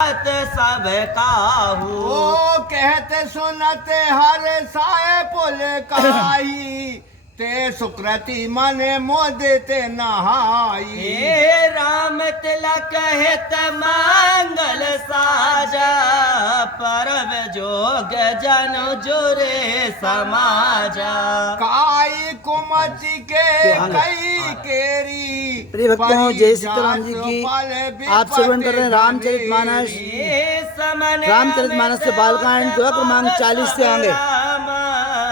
सब काहू ओ कहते सुनते हर साए पुल काही ते सुकृति मने मोदते नहाई। हे राम तिलक हित मंगल साजा परम जोग जन जुरे समाजा। काई कुमति के कई केरी प्रिय भक्तों, जय सीताराम जी की आप श्रवण कर रहे हैं रामचरितमानस। रामचरितमानस से बालकांड दुआ क्रमांक 40 से आगे,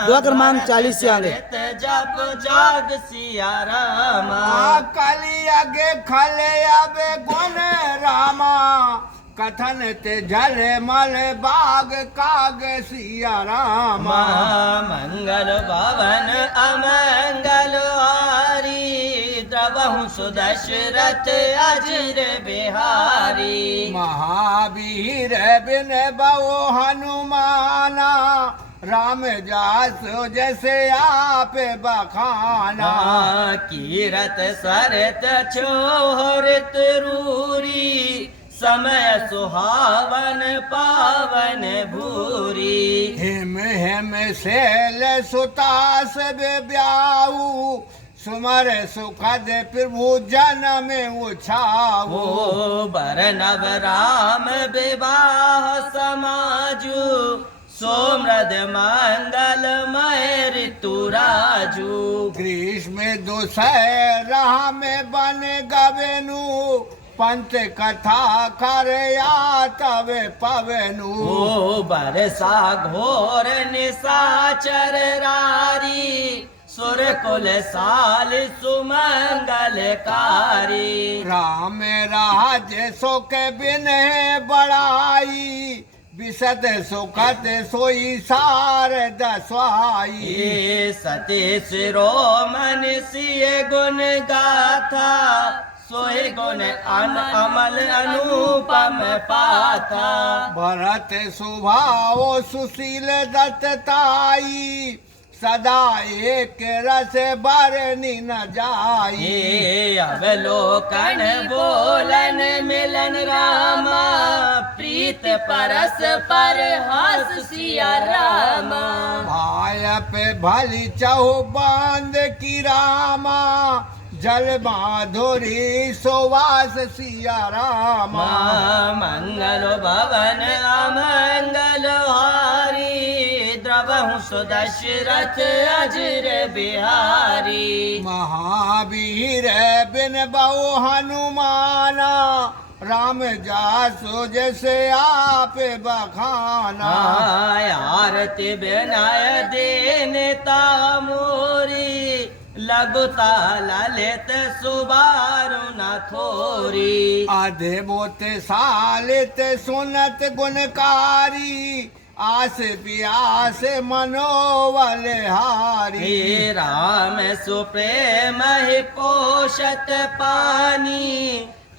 दुआ क्रमांक 40 से आगे। जप जाग सिया रामा कली आगे खले आबे गुण रामा कथन ते जल मल बाग काग सिया रामा। मंगल भवन अमंगल हारी द्रवहु सुदशरथ अजिर बिहारी। महावीर बिन बहु हनुमाना राम जासो जैसे आप बखाना। कीरत सरत छोहरत रूरी समय सुहावन पावन भूरी। हिम हिम शैल सुतास ब्याऊ सुमर सुखद प्रभु जन में उछाऊ। बर नव राम विवाह समाजू सोमृद मंगलमय ऋतुराजू। ग्रीष्म दुसहरा में बन गवेनु पंथ कथा कर तब पवनु। बरसा घोर निशाचर रारी सुर कुल साल सुमंगलकारी। राम राज सुख बिन बड़ाई विशद सुखद सोई सारद स्वाई। सती शिरोमन सिय गुण गाथा सोहे गुण अमल अनुपम पाथा। भरत सुभाव सुशील दत्ताई सदा एक रस बरनी न जाई। अवलोकन बोलन मिलन रामा प्रीत परस पर हस सिया रामा। भाय पे भली चहु बांध की रामा जल माधुरी सुवास सिया रामा। मंगल भवन अमंगल हारी द्रवहु सुदशरथ अजिर बिहारी। महावीर बिन बहु हनुमाना राम जासो जैसे आप बखाना। आरती विनय दीनता मोरी लघुता ललित सुबारु न थोरी। आधे बोते सालित सुनत गुणकारी आस पियास मनोवल हारी। हे राम सुप्रेम ही पोषत पानी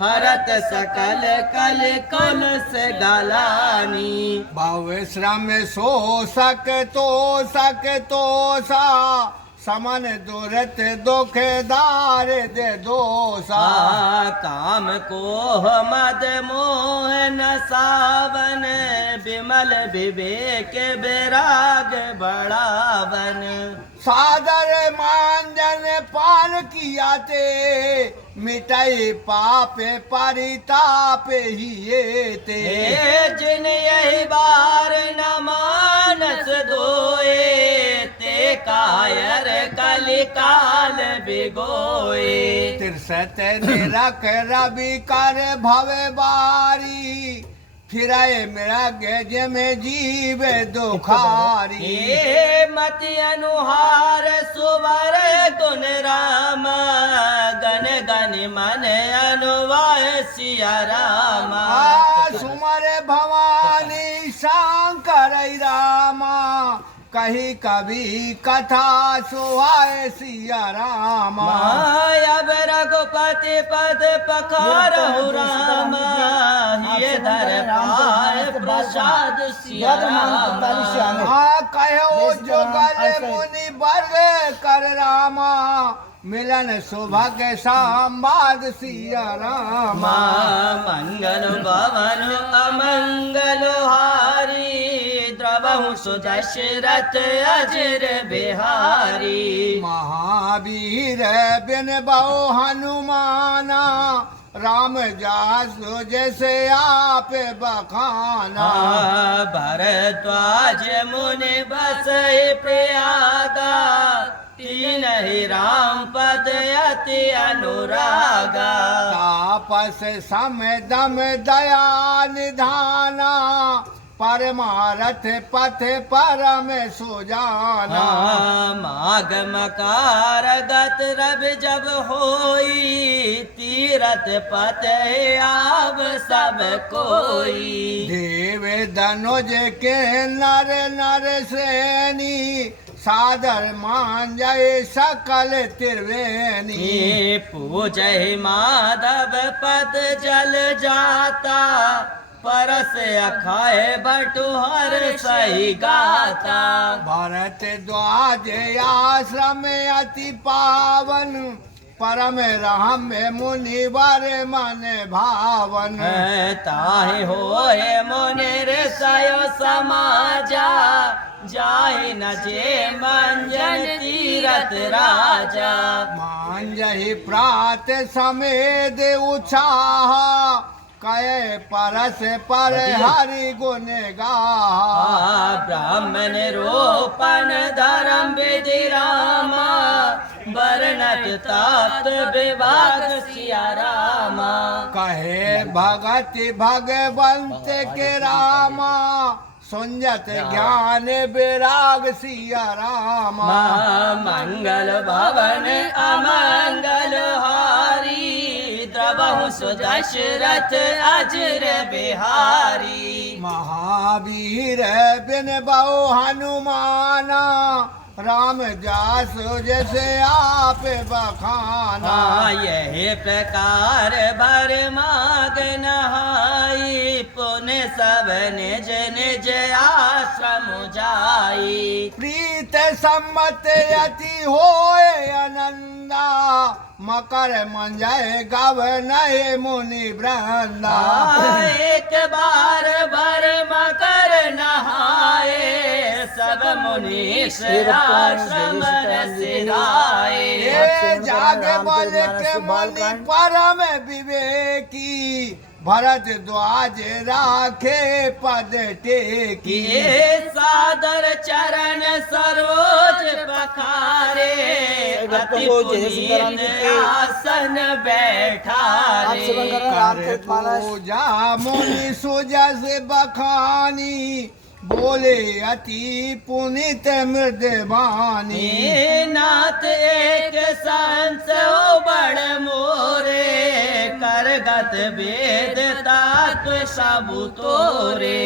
हरत सकल कल कल से गलानी। भव श्रम सो सक तो सा समन दुरत दुखदार दे दोसा। काम को मद मोह न सावन विमल विवेक विराग बढ़ावन। सादर मांजन पान किया ते मिटाई पाप परिताप ही ते। जिन यही बार न मानस धोए ते कायर कलिकाल बिगोए। तिरसत निरख रवि कर भव बारी फिराए मेरा गेज में जीव दुखारी। मति अनुहार सुवर गुण रामा गण गण मन अनुवाय सिया रामा। सुमर भवानी शंकर रामा कही कभी कथा सुहाय सिया रामा। अब रघुपति पद पखारहु रामा ये धर पाय प्रसाद सिया रामा। कहो जो गल मुनि बर कर रामा मिलन सौभाग्य संवाद सिया राम मंगल भवन अमंगल हारी द्रवहु सुदशरथ अजर बिहारी महावीर बिन बहु हनुमाना राम जासु जैसे आप बखाना भरद्वाज मुनि बस प्रयागा तीन ही राम पद अति अनुरागा तापस सम दम दया निधाना परमारथ पथ परम सुजाना माघ मकार गत रब जब होई तीरथ पथ आव सब कोई देव धनुज के नर नर श्रेणी सादर मान जय सकल त्रिवेणी पूजय माधव पद जल जाता परस अखाए बटुहर सही गाता भरत द्वाज आश्रम अति पावन परम राम मुनिवर मन भावन ताहि होए मुनिर सयो समाजा जाहि न जे मंजन तीरथ राजा मांजहि प्रात समेद उछाह कहे परस पर हरि गुण गाहा ब्राह्मण रोपण धर्म विधि रामा वर्णत ताप विभाग सिया रामा कहे भगत भगवंत के रामा सुंजत ज्ञान विराग सिया रामा मंगल भवन अमंगल हारी द्रवहु सुदशरथ अजर बिहारी महावीर बिन बहु हनुमाना राम जासु जैसे आप बखाना यही प्रकार भर माग नहाई पुण्य सब निज निज आश्रम जाई प्रीत सम्मत अति होए आनंदा मकर मंजय गव नये मुनि वृंदा एक बार भर मकर नहाए सब मुनि आश्रम सिराए ये जाग बल के मुनि परम विवेकी भरत द्वाज राखे पद टेकी सादर चरण सरोज पखारे अति पुनीत आसन बैठारे पूजा मुनि सुजस बखानी बोले अति पुनित मृदवानी नाथ एक संस हो बड़ मोरे करगत वेद तत्व सब तोरे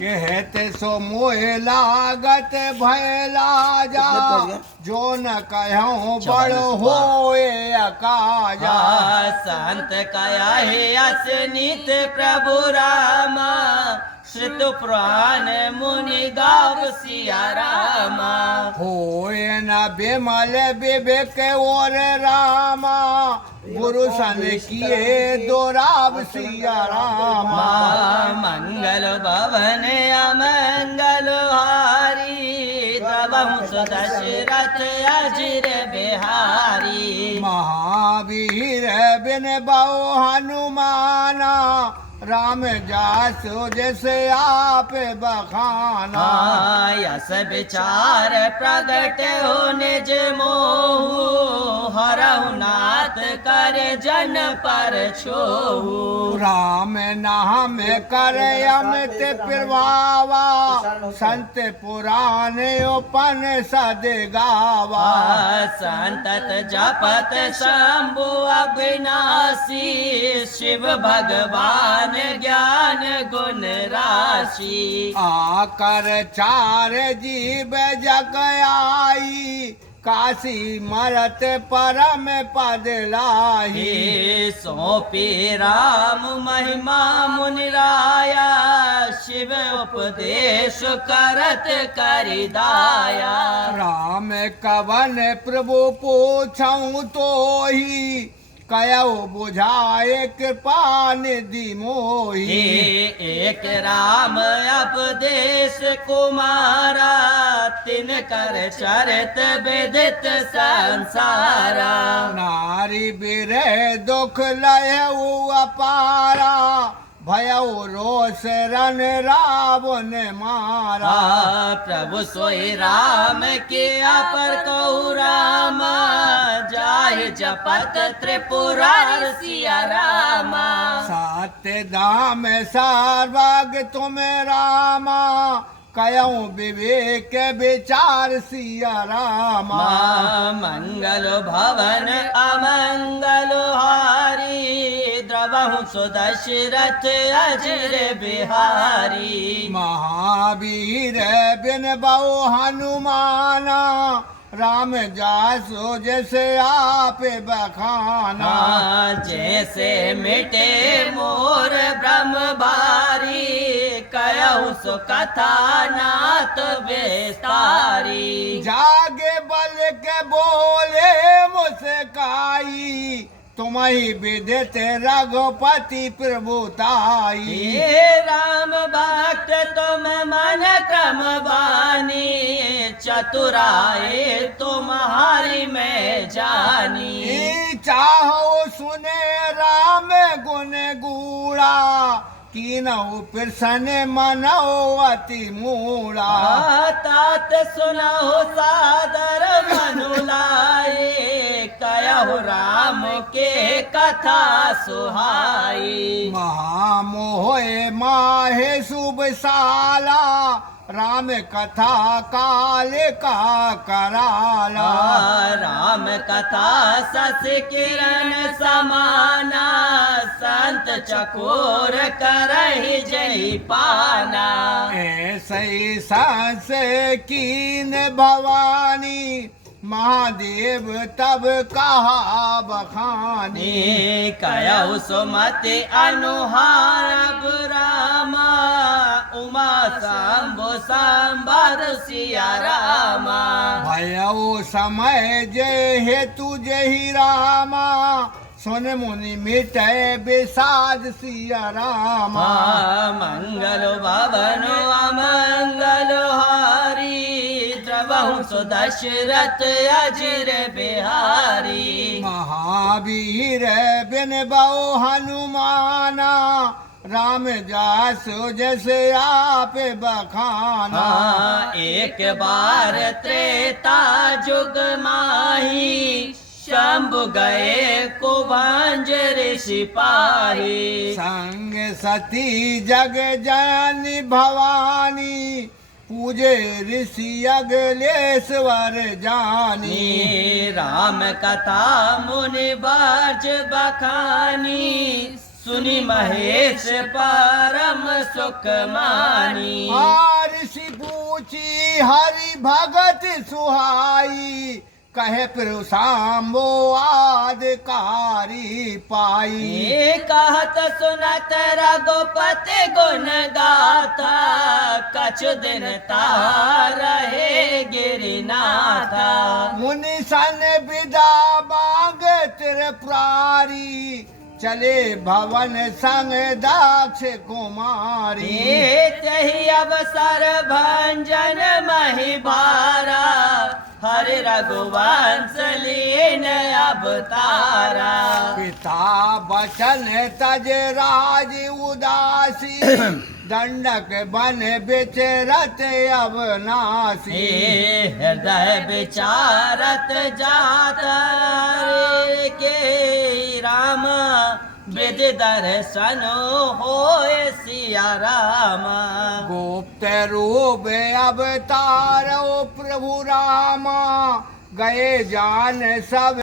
कहते सो मोह लागत भयला जा जो न कहूँ बड़ होए अकाजा संत कया है असनित प्रभु रामा श्रुत पुराण मुनि गाव सिया रामा होए न बिमल विवेक और रामा गुरु सन किए दोराब सिया रामा मंगल भवन अमंगल हारी द्रवहु सुदशरथ अजर बिहारी महावीर बिन बहु हनुमाना राम जासु जैसे आप बखाना यस विचार प्रगट हो निज मोहु हरहु नाथ कर जन पर छोहु राम नाम कर अमित प्रभावा संत पुराण उपन सद गावा संतत जपत शंभु अविनाशी शिव भगवान ज्ञान गुण राशि आकर चार जीव जग आई काशी मरत परम पद लाही सौंपे राम महिमा मुनिराया शिव उपदेश करत करि दाया। राम कवन प्रभु पूछऊं तो ही कयो बुझाए कृपा निधि मोही। एक राम उपदेश कुमारा तिन कर चरित विदित संसारा। नारी बिरे दुख लयऊ अपारा भयऊ रोष रन रावण मारा। प्रभु सोई राम के अपर कहु रामा जाहि जपत त्रिपुरार सिया रामा। सत्य धाम सर्वग तुम रामा कयऊ विवेक विचार सिया रामा। मंगल भवन अमंगल हारी द्रवहु सुदशरथ अजर बिहारी। महावीर बिन बहु हनुमाना राम जासो जैसे आप बखाना। जैसे मिटे मोर ब्रह्म भारी कयहु सो कथा नाथ विस्तारी। जागे बल के बोले मुस्काई तुम्ही विदित रघुपति प्रभुताई। हे राम भक्त तुम मन क्रम बानी चतुराए तुम्हारी मैं जानी। चाहो सुने राम गुण गूढ़ा कीनऊ प्रसन्न मनो अति मूढ़ा। तात सुनहु सादर मनुलाए कयहु राम के कथा सुहाई। महामोहे माहे शुभ साला राम कथा काल का कराला। राम कथा सस किरण समाना संत चकोर करहि जय पाना। ऐसे सांस कीन भवानी महादेव तब कहा बखानी। कयहु सुमति अनुहार रामा उमा शंभु संबर सिया रामा। भयऊ समय जय हेतु जही रामा सुन मुनि मिटे विषाद सिया रामा। मंगल भवन अमंगल हारी द्रवहु सुदशरथ अजर बिहारी। महावीर बिन बहु हनुमाना राम जासो जैसे आप बखाना। एक बार त्रेता जुग माही शंभु गए कुबंज ऋषि संग सती जग जननी भवानी पूजे ऋषि अगलेश्वर जानी। राम कथा मुनि बाज बखानी सुनि महेश परम सुख मानी। ऋषि पूछी हरि भगत सुहाई कहे प्रभु सांबो आदकारी पाई। कहत सुनत रघुपति गुण गाथा कछु दिन रहे गिरिनाथा। मुनि सन विदा मांग त्रिपुरारी चले भवन संग दाक्ष कुमारी। तही अवसर भंजन मही भारा हरि रघुवंश लीन अवतारा। पिता बचन तज राज उदासी दंडक बन विचरत अवनासी। हृदय विचारत जात के राम विद दर्शन होय सिया राम। गुप्त रूप अवतार प्रभु रामा गए जान सब